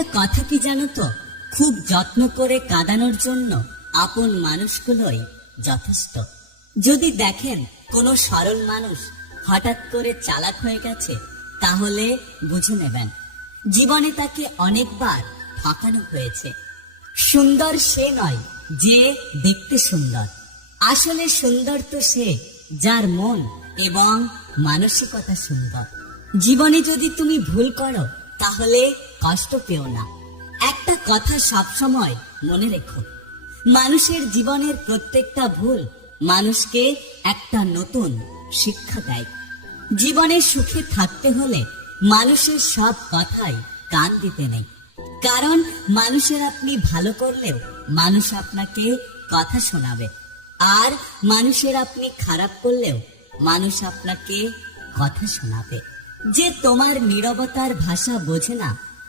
একটা কথা কি জানো তো, খুব যত্ন করে কাঁদানোর জন্য আপন মানুষগুলোই যথেষ্ট। যদি দেখেন কোনো সরল মানুষ হঠাৎ করে চালাক হয়ে গেছে, তাহলে বুঝে নেবেন জীবনে তাকে অনেকবার ঠকানো হয়েছে। সুন্দর সে নয় যে দেখতে সুন্দর, আসলে সুন্দর তো সে যার মন এবং মানসিকতা সুন্দর। জীবনে যদি তুমি ভুল করো তাহলে কষ্ট পেও না। একটা কথা সবসময় মনে রেখো, মানুষের জীবনের প্রত্যেকটা ভুল মানুষকে একটা নতুন শিক্ষা দেয়। জীবনে সুখে থাকতে হলে মানুষের সব কথাই কান দিতে নেই, কারণ মানুষের আপনি ভালো করলেও মানুষ আপনাকে কথা শোনাবে, আর মানুষের আপনি খারাপ করলেও মানুষ আপনাকে কথা শোনাবে। যে তোমার নীরবতার ভাষা বোঝে না